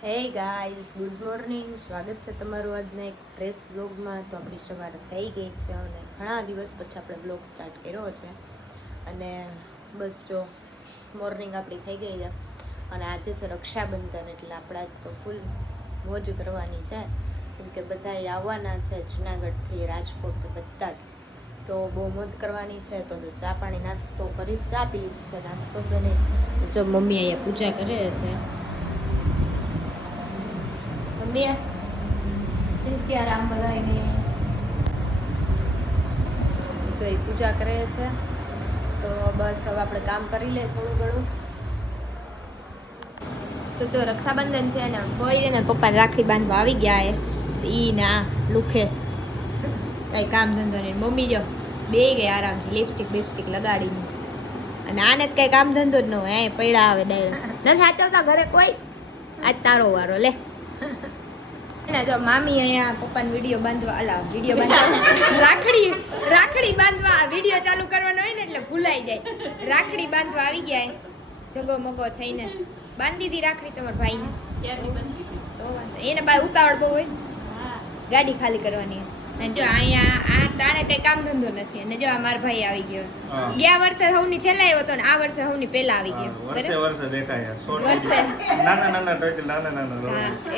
Hey guys, good morning. સ્વાગત છે તમારું આજના એક ફ્રેશ બ્લોગમાં. તો આપણી સવાર થઈ ગઈ છે અને ઘણા દિવસ પછી આપણે બ્લોગ સ્ટાર્ટ કર્યો છે. અને બસ જો મોર્નિંગ આપણી થઈ ગઈ છે અને આજે છે રક્ષાબંધન, એટલે આપણે આજ તો ફૂલ મોજ કરવાની છે, કેમ કે બધા આવવાના છે જુનાગઢથી, રાજકોટ, બધા જ. તો બહુ મોજ કરવાની છે. તો ચા પાણી નાસ્તો કરી, ચા પી લીધી છે, નાસ્તો તો નહીં. જો મમ્મી અહીંયા પૂજા કરે છે. મમ્મી સિયારામ બધાને જો એ પૂજા કરે છે. તો બસ હવે આપણે કામ કરી લે થોડું ઘણું. તો જો રક્ષાબંધન છે ને, કોઈ ને પપ્પા રાખડી બાંધવા આવી ગયા ઈ ના લુખેશ કઈ કામ ધંધો નહીં. મમ્મી જો બે ગયા આરામથી લિપસ્ટિક લગાડીને, અને આને જ કઈ કામ ધંધો જ ન હોય, એ પૈડા આવે ડાયરેક્ટ. નથી સાચવતા ઘરે કોઈ, આજ તારો વારો લે. જો મામી અહીંયા પપ્પાને વિડીયો બાંધવા રાખડી બાંધવા વિડીયો ચાલુ કરવાનો હોય ને એટલે ભૂલાઈ જાય. રાખડી બાંધવા આવી ગયા, જગો મગો થઈને બાંધી દી રાખડી તમારા ભાઈને. તો એને બા ઉતાવળ બહુ હોય, ગાડી ખાલી કરવાની. અને જો અહીંયા આ તાણે કઈ કામ ધંધો નથી. અને જો આ મારા ભાઈ આવી ગયો. ગયા વર્ષે સૌની છેલ્લા આવ્યો હતો ને આ વર્ષે સૌની પહેલા આવી ગયો. વર્ષે દેખાય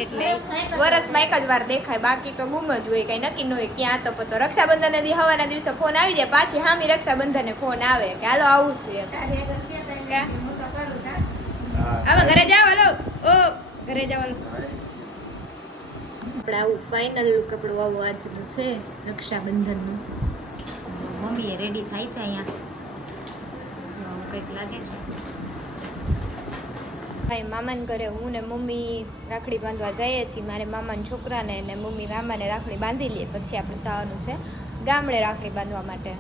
એટલે વર્ષમાં એક જ વાર દેખાય, બાકી તો ગુમ જ હોય, કઈ નક્કી ન હોય ક્યાં. તો પતો રક્ષાબંધન હવાના દિવસે ફોન આવી જાય, પાછી હામી રક્ષાબંધને ફોન આવે કે હાલો આવું છે. હવે ઘરે જાવ, હાલો ઓ ઘરે જાવ. આપણે આવું ફાઇનલ લુક આપણું આવું આજનું છે રક્ષાબંધનનું. મમ્મીએ રેડી થાય છે અહીંયા, જો આવું કંઈક લાગે છે. ભાઈ મામાને ઘરે હું ને મમ્મી રાખડી બાંધવા જઈએ છીએ. મારે મામાના છોકરાને ને મમ્મી મામાને રાખડી બાંધી લે, પછી આપણે જવાનું છે ગામડે રાખડી બાંધવા માટે.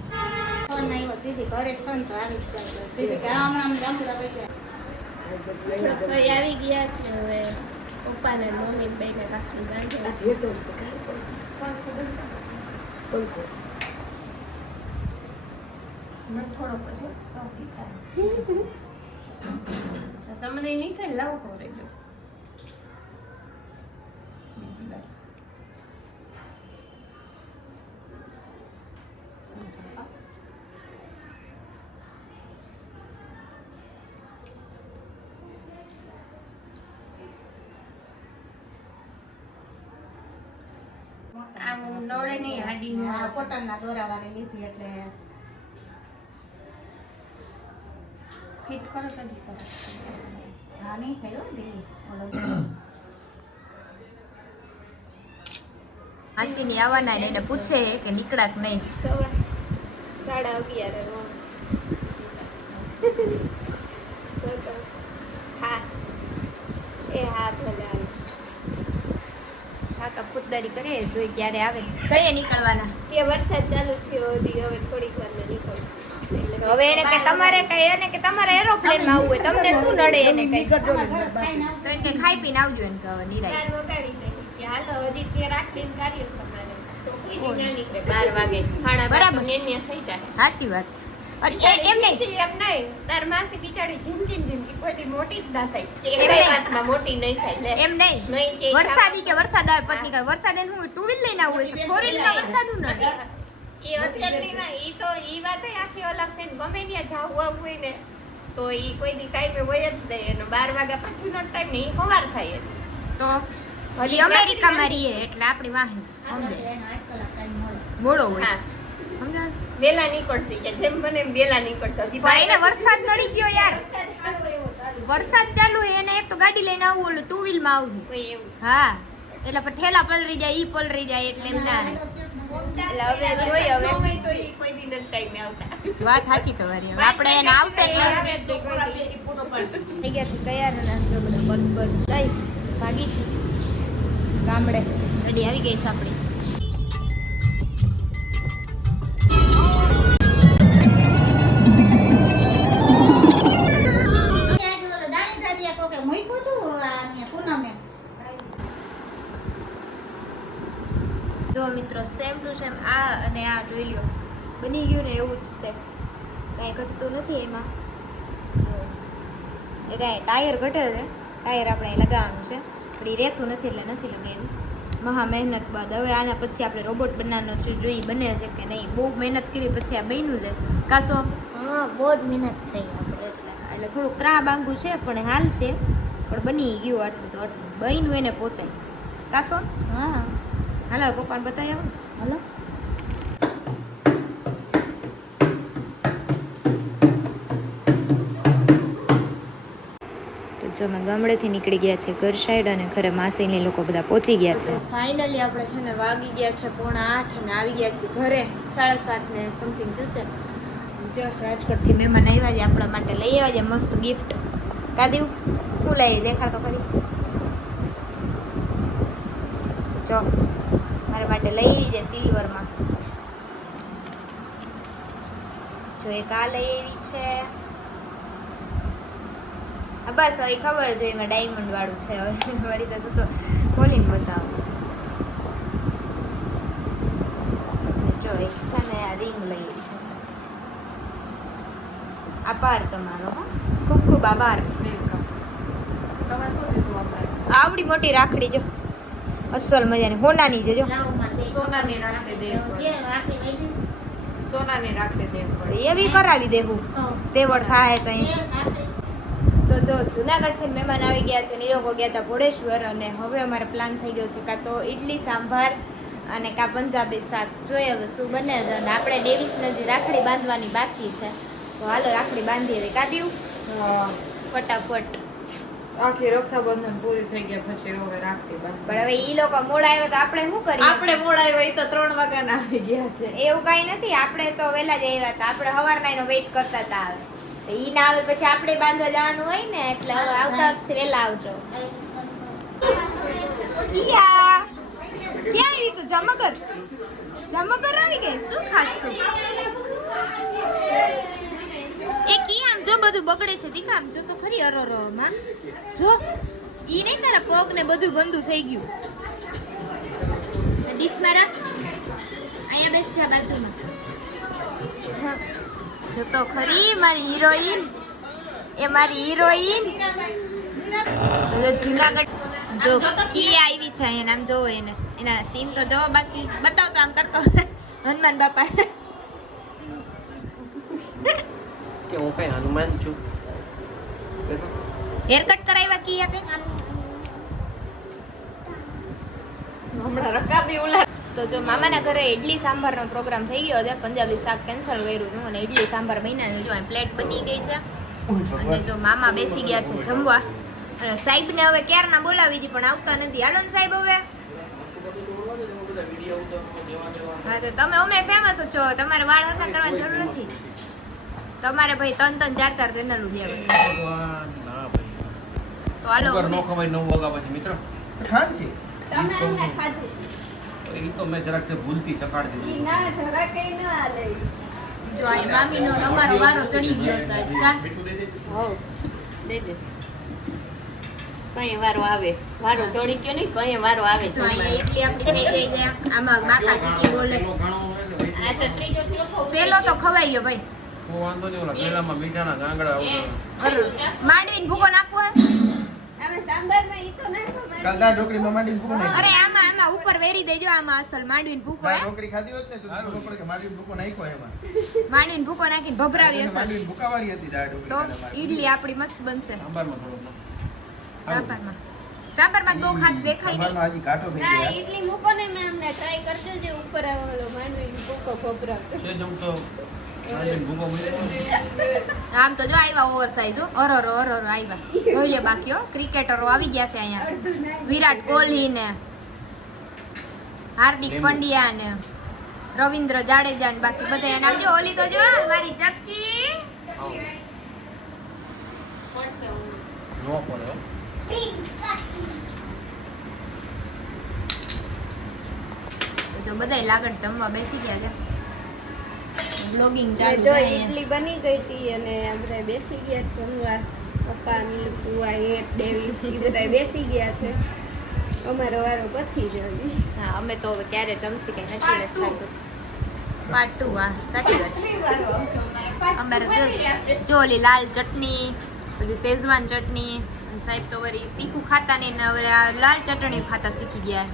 આવી ગયા છે હવે પપ્પાને મમ્મી બેને રાખડી બાંધવા. થોડો પછી સૌથી થાય તમને નહીં થાય, લાવો ખબર જો નવડે નહીં હાડી કોટનના દોરાવાળી લીધી એટલે ફિટ કરો તો જ હા નહીં થયો ઢીલી. આશીની આવવાના ને એને પૂછે કે નીકળાક નહીં. 11:30 હા એ હા ભલે આવે. કાકા પુતદારી કરે, જોઈ ક્યારે આવે. કઈ નીકળવાના કે વરસાદ ચાલુ થયો હતી, હવે થોડીક વાર નીકળશે. હવે એને કે તમારે કઈ એને કે તમારે એરોપ્લેન માં આવવું હોય, તમને શું નડે એને કઈ. તો એને કે ખાઈ પીને આવજો એને કે હવે નિરાય. ચાર વગાડી દઈ કે હાલો હજી તે રાખડીને કાર્ય તમારે તો કોઈ ના નીકળે 12 વાગે ખાણા બરાબર ને થઈ જાય. સાચી વાત. એમ નહીં તાર માસી બિચારી જિંદગી કોઈ મોટી જ ના થાય, એમ એક નહીં. વાતમાં મોટી નહીં થાય. લે એમ નહીં, નહીં કે વરસાદી કે વરસાદ આવે પત્ની કે વરસાદ એને હું ટુ વ્હીલ લઈને આવું હોય, ફોર વ્હીલ માં વરસાદ નડે. એ અત્યારની ના ઈ તો ઈ વાત આખી અલગ છે. ગમે ત્યાં જાવું આવવું હોય ને તો ઈ કોઈ દી ટાઈમે હોય જ નહીં. એનો 12 વાગ્યા પછીનો ટાઈમ ને ઈ સવાર થાય. તો હજી અમેરિકામાં રહીએ એટલે આપણી વાહે સમજે મોડો હોય. હા સમજાણ વેલા નીકળશે કે જેમ બને એમ વેલા નીકળશે. હજી પણ એને વરસાદ નડી ગયો યાર, વરસાદ ચાલુ હોય એને એક તો ગાડી લઈને આવવું, ઓલું ટુ વ્હીલ માં આવવું. કોઈ એવું હા એટલે પણ ઠેલા પલરી જાય, ઈ પલરી જાય એટલે એમ ના રહે. એટલે હવે જોઈએ હવે તો ઈ કોઈ દિન ટાઈમે આવતા. વાત સાચી તમારી. હવે આપણે એને આવશે એટલે થઈ ગયા છે તૈયાર. અને જો બધા બસ લઈ ભાગી છે ગામડે. રેડી આવી ગઈ છે આપણી. જો મિત્રો સેમ ટુ સેમ આ અને આ જોઈ લ્યો, બની ગયું ને એવું જ તે, કાંઈ ઘટતું નથી એમાં. એ કાંઈ ટાયર ઘટે છે, ટાયર આપણે લગાવવાનું છે. પણ એ રહેતું નથી એટલે નથી લગાવ્યું. મહા મહેનત બાદ હવે આના પછી આપણે રોબોટ બનાવવાનો છે, જો એ બને છે કે નહીં. બહુ મહેનત કરી પછી આ બન્યું છે કાસો. હા બહુ જ મહેનત થઈ આપણે. એટલે થોડુંક ત્રા બાંગું છે પણ હાલ છે, પણ બની ગયું આટલું તો આટલું બન્યું એને પહોંચાય કાસો. હા હાલો પપ્પાને બતાવી આવો ને. હાલો. જો અમે ગામડેથી નીકળી ગયા છે ઘર સાઈડ અને ઘરે માસીને લોકો બધા પહોંચી ગયા છે. ફાઇનલી આપણે છે ને વાગી ગયા છે 7:45 અને આવી ગયા છે ઘરે 7:30 ને સમથિંગ થયું છે. જો રાજકોટથી મહેમાન આવ્યા છે આપણા માટે, લઈ આવ્યા છે મસ્ત ગિફ્ટ. કાદીવ શું લઈ દેખાડ તો ખરી. જો મારા માટે લઈ આવી છે સિલ્વરમાં. જો એક આ લઈ આવી છે. બસ હવે ખબર છે એમાં ડાયમંડ વાળું છે. હવે વળી તો ખોલીને બતાવો. જો એક છે ને આ રિંગ લઈ છે. આભાર તમારો, ખૂબ ખૂબ આભાર. તમે શું દીધું આપણે? આવડી મોટી રાખડી જો અસલ મજાની હોનાની છે જો. સોનાની રાખડી દેવી પડે. રાખી લઈ જઈશ સોનાની રાખડી દેવી પડે. એવી કરાવી દેવું તો તેવડ થાય કઈ. રાખડી તો જો જુનાગઢથી મહેમાન આવી ગયા છે, નિરોગો ગયા હતા ભોળેશ્વર, અને હવે અમારે પ્લાન થઈ ગયો છે કાં તો ઇડલી સાંભાર અને કાં પંજાબી શાક. જોઈએ હવે શું બને છે. અને આપણે ડેવિસને જે રાખડી બાંધવાની બાકી છે, તો હાલો રાખડી બાંધી હવે. કાદ્યું ફટાફટ. આખી રક્ષાબંધન પૂરી થઈ ગયા પછી હવે રાખડી બાંધ. પણ હવે ઈ લોકો મોડા આવ્યા તો આપણે શું કરીએ? આપણે મોડા આવ્યા એ તો 3 વાગ્યાના આવી ગયા છે. એવું કઈ નથી, આપણે તો વહેલા જ આવ્યા હતા. આપણે સવારના એનો વેઇટ કરતા હતા. આવે તો ઈ ના આવે પછી આપણે બાંધવા જવાનું હોય ને, એટલે હવે આવતા વખતે વહેલા આવજો. ક્યાં આવી તું? જામનગર આવી ગઈ. શું ખાસ તું? એ કી આમ જો બધું બગડે છે. દીખા આમ જો તો ખરી. અરો માં જો ઈ નહીં તારા પગ ને બધું ગંદુ થઈ ગયું. ડીશ મારા અહીંયા બેસ જા બાજુમાં. હા જો તો ખરી મારી હિરોઈન. એ મારી હિરોઈન જુનાગઢ જો કી આવી છે. એને આમ જોવો, એને એના સીન તો જોવો. બાકી બતાવ તો આમ કરતો હનુમાન બાપા કે હું કઈ હનુમાન છું. હેર કટ કરાવ્યા કી આપે. હમણાં રકાબી ઉલા. તો જો મામાના ઘરે ઇડલી સાંભારનો પ્રોગ્રામ થઈ ગયો છે. પંજાબી શાક કેન્સલ કર્યું હતું અને ઇડલી સાંભાર બન્યા છે. જો અહીં પ્લેટ બની ગઈ છે અને જો મામા બેસી ગયા છે જમવા. અને સાહેબને હવે ક્યારના બોલાવી હતી પણ આવતા નથી. હાલો ને સાહેબ હવે. હા તો તમે અમે ફેમસ જ છો, તમારે વાળ હરખા કરવાની જરૂર નથી. તમારે ભાઈ 3-3, 4-4 કેનલું દેવાનું. તો હાલો નો ખવાય 9 વાગ્યા પછી મિત્રો. ખાંડ છે તમે અમને ખાધું. એ તો મેં જરાક તે ભૂલથી ચકાડી દીધી. ના જરા કઈ ન આલે. જો આ મામીનો તમારો વારો ચડી ગયો છે આજ કા. મીઠું દે દે. હોવ દે દે. કઈ વારો આવે. વારો ચડી ગયો નહીં, કઈ વારો આવે જો અહીંયા ઇડલી આપણી થઈ ગઈ છે. આમાં બાકાજી કી બોલે. પેલો ઘણો હોય ને મીઠું. આ તો ત્રીજો ચોથો પેલો તો ખવાઈ ગયો ભાઈ. તો વાંધો નહીં, ઓલા પેલામાં મીઠાના ગાંગડા આવતા. માંડવીને ભૂકો નાખવો હે. હવે સાંભારમાં ઈ તો નાખો. કાલદા ઢોકળીમાં માંડીને ભૂકો નાખ્યો. અરે આમાં ભૂકો વેરી દેજો. આમાં અસલ માંડવીને ભૂકો હે. ઢોકળી ખાધી હોત ને તો ખબર પડે કે માંડીને ભૂકો નાખ્યો એમાં. માંડવીને ભૂકો નાખીને ભભરાવી અસલ. માંડીને ભૂકાવાળી હતી દાળ તો ઢોકળી. ઈડલી આપણી મસ્ત બનશે. સાંભારમાં થોડુંક સાંભારમાં બહુ ખાસ દેખાય નહીં. સાંભારમાં હજી ઘાટો થઈ ના ગયો. ઈડલી મૂકો ને મેં અમને ટ્રાય કરજો જે ઉપર આવેલો માંડવી ભૂકો ભભરાવતો. છે જમ તો માંડીને ભૂકો મૂકી. આમ તો જો આવ્યા ઓવર સાઈઝ હો. અરરો આવ્યા. જોઈએ બાકી હો ક્રિકેટરો આવી ગયા છે અહીંયા. વિરાટ કોહલી ને હાર્દિક પંડ્યા ને રવિન્દ્ર જાડેજા ને બાકી બધા નામ જો. ઓલી તો જો મારી ચક્કી. નો પડે હો. તો બધાય લાગડ જમવા બેસી ગયા છે. બ્લોગિંગ ચાલુ જો છે અહીંયા. ઈડલી બની ગઈ હતી અને આ બધા બેસી ગયા જમવા. પપ્પા નીલુ આ એક ડેવિસ ઈ બધા બેસી ગયા છે. અમારો વારો પછી જ હજી. હા અમે તો હવે ક્યારે જમશી કઈ નથી થતું. પાર્ટ 2 હા સાચી વાત છે. વારો આવશે અમારે. અમારે જો ઓલી લાલ ચટણી, પછી શેઝવાન ચટણી, સાહેબ તો વળી તીખું ખાતા નહીં ને હવે આ લાલ ચટણી ખાતા શીખી ગયા.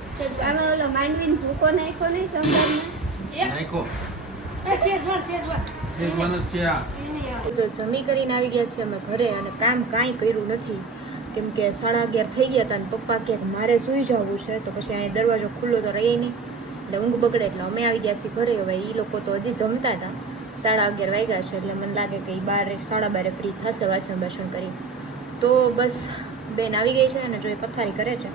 અમે ઓલો માંડવીને ભૂકો નાખ્યો નહીં સંભારમાં. નાખો શેજવાન જ છે આ. તો જમી કરીને આવી ગયા છે અમે ઘરે અને કામ કાંઈ કર્યું નથી કેમ કે 11:30 થઈ ગયા હતા અને પપ્પા કહે કે મારે સૂઈ જવું છે તો પછી અહીંયા દરવાજો ખુલ્લો તો રહે નહીં એટલે ઊંઘ બગડે એટલે અમે આવી ગયા છીએ ઘરે. હવે એ લોકો તો હજી જમતા હતા 11:30 વાગ્યા છે એટલે મને લાગે કે એ 12 ફ્રી થશે વાસણ બાસણ કરી. તો બસ બેન આવી ગઈ છે અને જો એ પથારી કરે છે.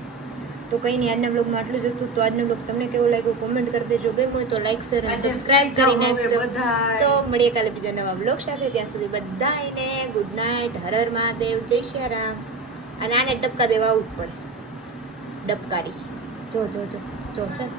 તો કંઈ નહીં, આજના બ્લોગમાં આટલું જ હતું. તો આજનો બ્લોગ તમને કેવો લાગ્યો કોમેન્ટ કરી દેજો. ગમ્યો હોય તો લાઈક શેર અને સબસ્ક્રાઇબ કરી નાખજો. તો મળીએ કાલે બીજા નવા બ્લોગ સાથે. ત્યાં સુધી બધાને ગુડ નાઇટ. હર હર મહાદેવ, જય શ્રી રામ. અને આને ટપકા દેવા આવવું જ પડે. ડબકારી જો જો જો જો સર